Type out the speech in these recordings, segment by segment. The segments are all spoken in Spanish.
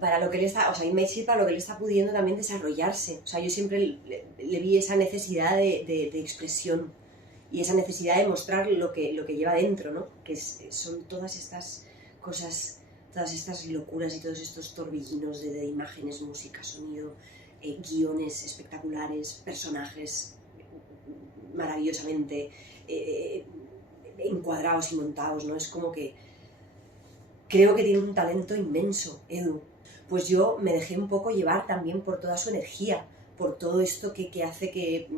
para lo que él está, o sea, Imagine para lo que él está pudiendo también desarrollarse. O sea, yo siempre le vi esa necesidad de expresión y esa necesidad de mostrar lo que lleva dentro, ¿no? Que son todas estas cosas, todas estas locuras y todos estos torbellinos de imágenes, música, sonido, guiones espectaculares, personajes maravillosamente encuadrados y montados, ¿no? Es como que creo que tiene un talento inmenso, Edu. Pues yo me dejé un poco llevar también por toda su energía, por todo esto que hace que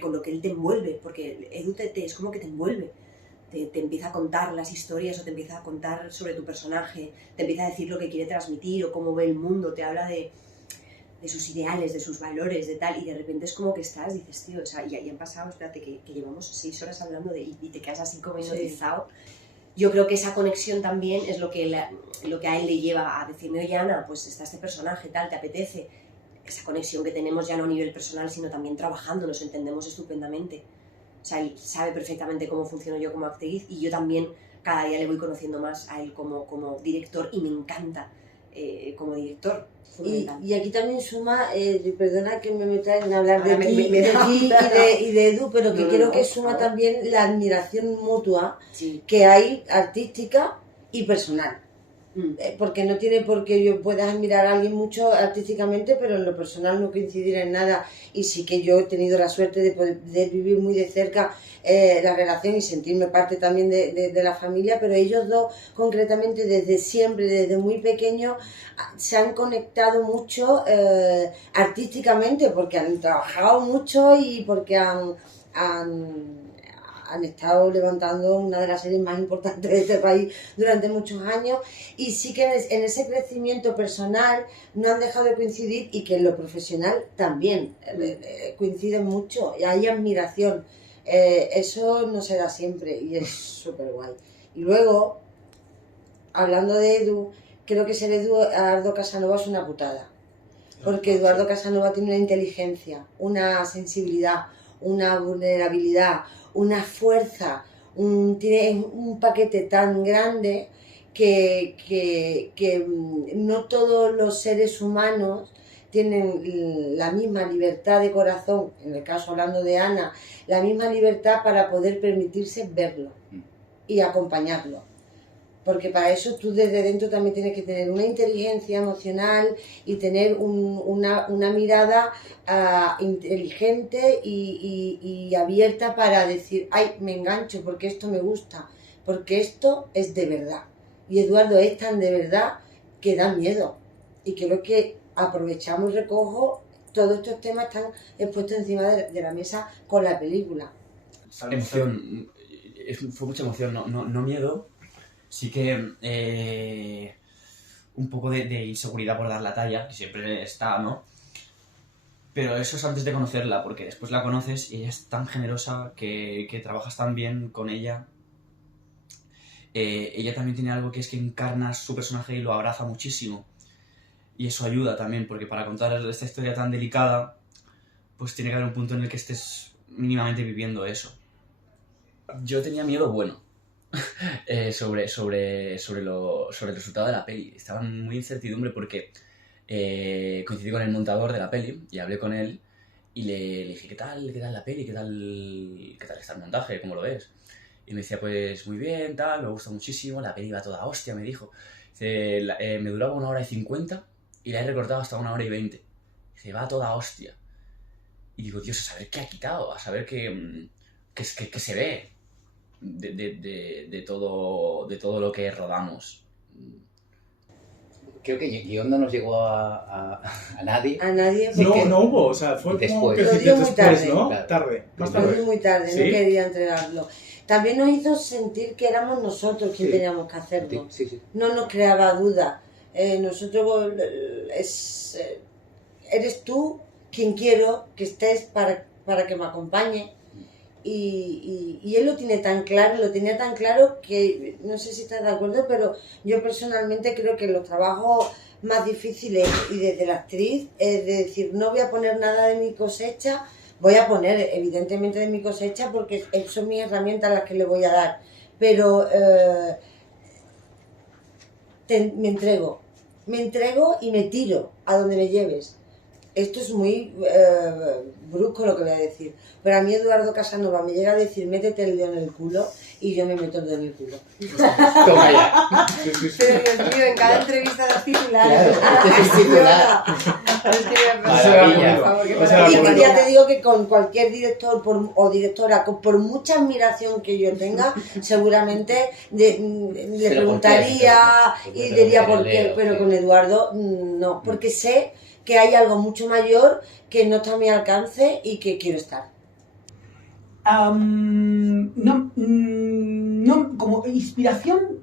con lo que él te envuelve, porque Edu es como que te envuelve. Te empieza a contar las historias o te empieza a contar sobre tu personaje, te empieza a decir lo que quiere transmitir o cómo ve el mundo, te habla de sus ideales, de sus valores, de tal, y de repente es como que dices, tío, o sea, ya han pasado, espérate, que llevamos 6 horas hablando y te quedas así como hipnotizado. Sí. Yo creo que esa conexión también es lo que a él le lleva a decirme, oye Ana, pues está este personaje, tal, ¿te apetece? Esa conexión que tenemos ya no a nivel personal, sino también trabajando, nos entendemos estupendamente. O sea, él sabe perfectamente cómo funciono yo como actriz y yo también cada día le voy conociendo más a él como director y me encanta como director. Y aquí también suma, perdona que me meta en hablar de ti, y de Edu, pero que creo que suma también la admiración mutua que hay artística y personal. Porque no tiene por qué yo pueda admirar a alguien mucho artísticamente, pero en lo personal no coincidir en nada. Y sí que yo he tenido la suerte de poder vivir muy de cerca la relación y sentirme parte también de la familia, pero ellos dos concretamente desde siempre, desde muy pequeños, se han conectado mucho artísticamente, porque han trabajado mucho y porque han estado levantando una de las series más importantes de este país durante muchos años, y sí que en ese crecimiento personal no han dejado de coincidir, y que en lo profesional también coinciden mucho y hay admiración. Eso no se da siempre y es súper guay. Y luego, hablando de Edu, creo que ser Eduardo Casanova es una putada, porque Eduardo Casanova tiene una inteligencia, una sensibilidad, una vulnerabilidad, una fuerza, tiene un paquete tan grande que no todos los seres humanos tienen la misma libertad de corazón, en el caso hablando de Ana, la misma libertad para poder permitirse verlo y acompañarlo. Porque para eso tú desde dentro también tienes que tener una inteligencia emocional y tener una mirada inteligente y abierta para decir, ay, me engancho porque esto me gusta, porque esto es de verdad. Y Eduardo es tan de verdad que da miedo. Y creo que aprovechamos y recojo todos estos temas están expuestos encima de la mesa con la película. Emoción, fue mucha emoción, no miedo. Sí que un poco de inseguridad por dar la talla, que siempre está, ¿no? Pero eso es antes de conocerla, porque después la conoces y ella es tan generosa que trabajas tan bien con ella. Ella también tiene algo que es que encarna su personaje y lo abraza muchísimo. Y eso ayuda también, porque para contar esta historia tan delicada, pues tiene que haber un punto en el que estés mínimamente viviendo eso. Yo tenía miedo bueno. sobre el resultado de la peli. Estaba muy incertidumbre porque coincidí con el montador de la peli y hablé con él y le dije, ¿qué tal la peli? ¿Qué tal está el montaje? ¿Cómo lo ves? Y me decía, pues muy bien, tal, me gusta muchísimo, la peli va toda hostia, me dijo. Dice, me duraba 1 hora y 50 y la he recortado hasta 1 hora y 20. Dice, va toda hostia. Y digo, Dios, a saber qué ha quitado, a saber qué se ve de todo lo que rodamos. Creo que guión no nos llegó a nadie. A nadie. No hubo, o sea, fue después. Como que lo dio muy después, tarde. ¿no? Claro. Tarde, más Lo tarde. dio muy tarde, ¿Sí? no quería entregarlo. También nos hizo sentir que éramos nosotros quien Sí. teníamos que hacerlo. Sí. No nos creaba duda. Nosotros eres tú quien quiero que estés para que me acompañe. Y él lo tenía tan claro que no sé si estás de acuerdo, pero yo personalmente creo que los trabajos más difíciles y desde la actriz es de decir, no voy a poner nada de mi cosecha, voy a poner evidentemente de mi cosecha porque son mis herramientas las que le voy a dar, pero me entrego me entrego y me tiro a donde me lleves. Esto es muy brusco lo que voy a decir, pero a mí Eduardo Casanova me llega a decir métete el dedo en el culo y yo me meto el dedo en el culo. Toma ya. Pero Dios mío, en cada entrevista de titular. Maravilla. Y ya te digo que con cualquier director o directora, por mucha admiración que yo tenga, seguramente le preguntaría y diría por qué, pero con Eduardo no, porque sé que hay algo mucho mayor que no está a mi alcance y que quiero estar. No, como inspiración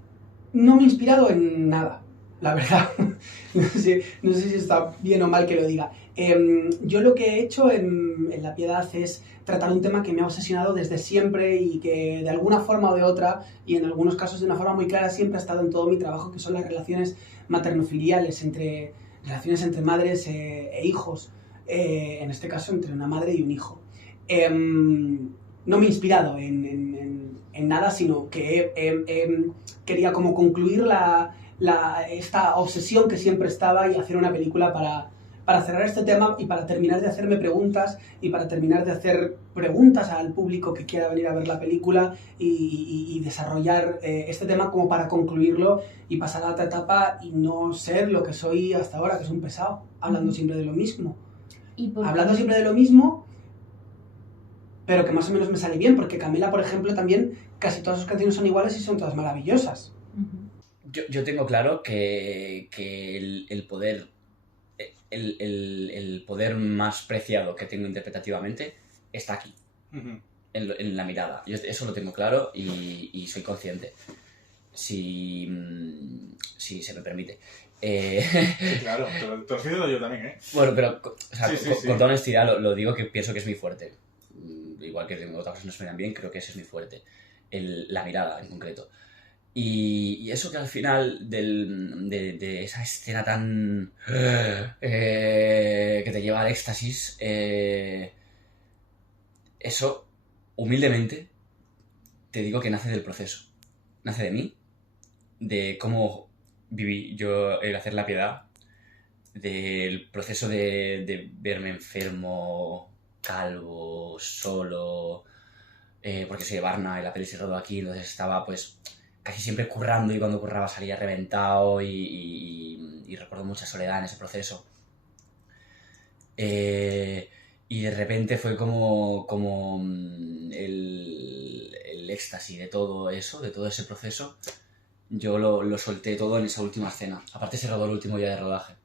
no me he inspirado en nada, la verdad. No sé si está bien o mal que lo diga. Yo lo que he hecho en La Piedad es tratar un tema que me ha obsesionado desde siempre y que de alguna forma o de otra, y en algunos casos de una forma muy clara, siempre ha estado en todo mi trabajo, que son las relaciones materno-filiales, relaciones entre madres e hijos, en este caso entre una madre y un hijo. No me he inspirado en nada, sino que quería como concluir esta obsesión que siempre estaba y hacer una película para cerrar este tema y para terminar de hacerme preguntas y para terminar de hacer preguntas al público que quiera venir a ver la película y desarrollar este tema como para concluirlo y pasar a otra etapa y no ser lo que soy hasta ahora, que es un pesado, hablando siempre de lo mismo. Hablando siempre de lo mismo, pero que más o menos me sale bien, porque Camila, por ejemplo, también casi todas sus canciones son iguales y son todas maravillosas. Yo tengo claro que el poder más preciado que tengo interpretativamente está aquí, en la mirada. Yo eso lo tengo claro y soy consciente, si se me permite. Sí, claro, te lo estoy diciendo yo también, ¿eh? Bueno, pero o sea, Sí. con toda honestidad lo digo, que pienso que es muy fuerte. Igual que tengo otras cosas que no se me dan bien, creo que ese es muy fuerte. La mirada, en concreto. Y eso que al final de esa escena tan... que te lleva al éxtasis, eso, humildemente, te digo que nace del proceso. Nace de mí, de cómo viví yo el hacer La Piedad, del proceso de verme enfermo, calvo, solo, porque soy de Barna y la peli se rodó aquí, entonces estaba pues casi siempre currando y cuando curraba salía reventado y recuerdo mucha soledad en ese proceso. Y de repente fue como el éxtasis de todo eso, de todo ese proceso. Yo lo solté todo en esa última escena. Aparte se rodó el último día de rodaje.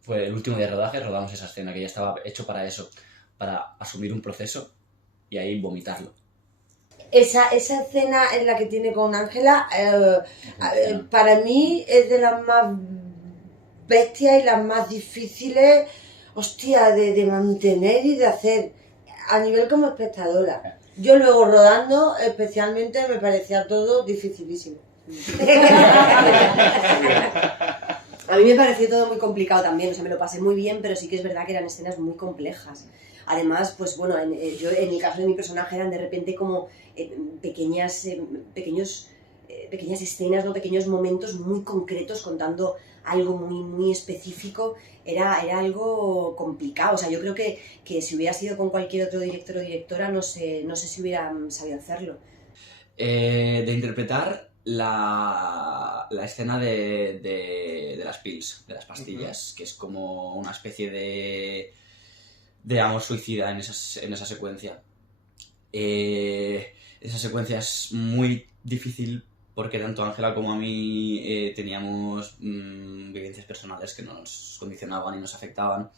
Fue el último día de rodaje, rodamos esa escena, que ya estaba hecho para eso, para asumir un proceso y ahí vomitarlo. Esa escena en la que tiene con Ángela, para mí es de las más bestias y las más difíciles, hostia, de mantener y de hacer a nivel como espectadora. Yo luego rodando, especialmente, me parecía todo dificilísimo. A mí me pareció todo muy complicado también, o sea, me lo pasé muy bien, pero sí que es verdad que eran escenas muy complejas. Además, pues bueno, yo en el caso de mi personaje eran de repente como pequeñas escenas, ¿no? Pequeños momentos muy concretos contando algo muy, muy específico. Era algo complicado, o sea, yo creo que si hubiera sido con cualquier otro director o directora, no sé si hubieran sabido hacerlo. De interpretar la escena de las pills, de las pastillas, que es como una especie de amor suicida en esa secuencia. Esa secuencia es muy difícil porque tanto Ángela como a mí teníamos vivencias personales que nos condicionaban y nos afectaban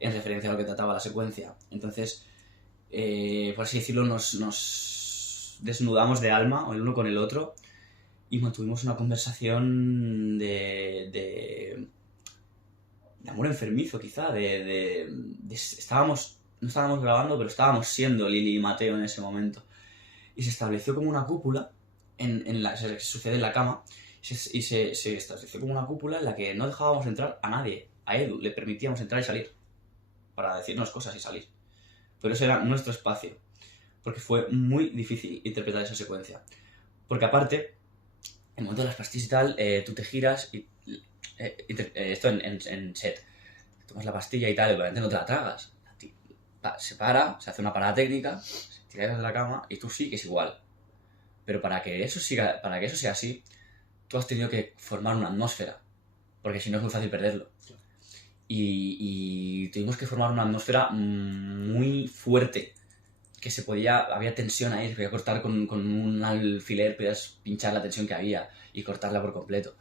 en referencia a lo que trataba la secuencia. Entonces, por así decirlo, nos desnudamos de alma el uno con el otro y mantuvimos una conversación de amor enfermizo, quizá, no estábamos grabando, pero estábamos siendo Lili y Mateo en ese momento. Y se estableció como una cúpula, se sucede en la cama, y se estableció como una cúpula en la que no dejábamos entrar a nadie. A Edu le permitíamos entrar y salir, para decirnos cosas y salir. Pero ese era nuestro espacio, porque fue muy difícil interpretar esa secuencia. Porque aparte, en el momento de las pastillas y tal, tú te giras y esto en set. Tomas la pastilla y tal, y obviamente no te la tragas. Se para, se hace una parada técnica, se tira de la cama y tú sigues igual. Pero para que eso sea así, tú has tenido que formar una atmósfera, porque si no es muy fácil perderlo. Y tuvimos que formar una atmósfera muy fuerte, que había tensión ahí, se podía cortar con un alfiler, podías pinchar la tensión que había y cortarla por completo.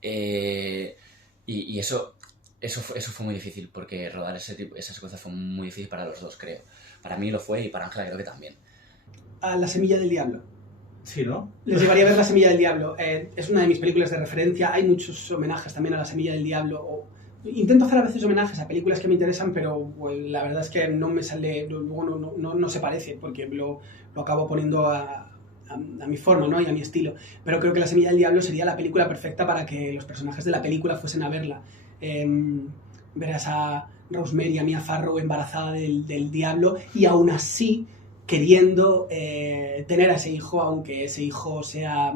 Y eso fue muy difícil, porque rodar esas cosas fue muy difícil para los dos, creo. Para mí lo fue y para Ángela creo que también. A La Semilla del Diablo. Sí, ¿no? Les llevaría a ver La Semilla del Diablo. Es una de mis películas de referencia. Hay muchos homenajes también a La Semilla del Diablo. Intento hacer a veces homenajes a películas que me interesan, pero pues, la verdad es que no me sale, luego no se parece, porque lo acabo poniendo a mi forma, ¿no? Y a mi estilo. Pero creo que La Semilla del Diablo sería la película perfecta para que los personajes de la película fuesen a verla. Verás a Rosemary, a Mia Farrow embarazada del diablo y aún así queriendo tener a ese hijo, aunque ese hijo sea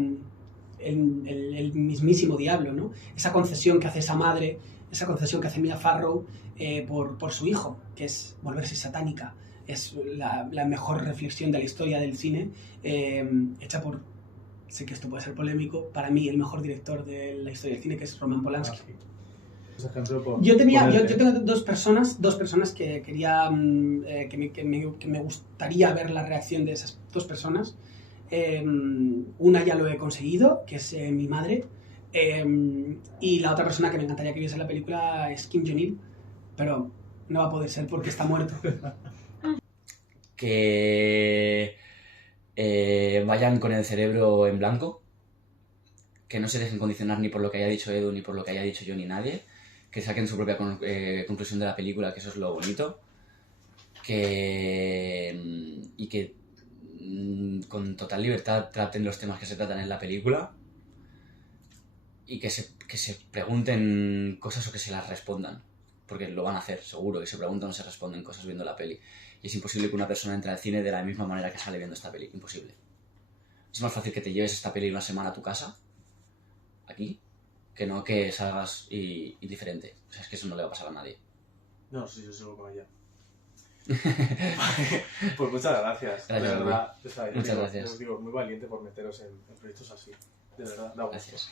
el mismísimo diablo, ¿no? Esa concesión que hace esa madre, esa concesión que hace Mia Farrow por su hijo, que es volverse satánica. Es la mejor reflexión de la historia del cine, hecha por, sé que esto puede ser polémico, para mí el mejor director de la historia del cine, que es Roman Polanski. Yo tengo dos personas que quería que me gustaría ver la reacción de esas dos personas. Una ya lo he conseguido, que es mi madre, y la otra persona que me encantaría que viese la película es Kim Jong-il, pero no va a poder ser porque está muerto. Que vayan con el cerebro en blanco, que no se dejen condicionar ni por lo que haya dicho Edu, ni por lo que haya dicho yo, ni nadie, que saquen su propia conclusión de la película, que eso es lo bonito, y que con total libertad traten los temas que se tratan en la película y que se pregunten cosas o que se las respondan, porque lo van a hacer, seguro, que se preguntan o se responden cosas viendo la peli. Y es imposible que una persona entre al cine de la misma manera que sale viendo esta peli, imposible. Es más fácil que te lleves esta peli una semana a tu casa, aquí, que no que salgas indiferente. O sea, es que eso no le va a pasar a nadie. No, sí, yo seguro que vaya. Pues muchas gracias. Gracias, de verdad. Muchas gracias. Os digo, muy valiente por meteros en proyectos así. De verdad, da gusto. Gracias.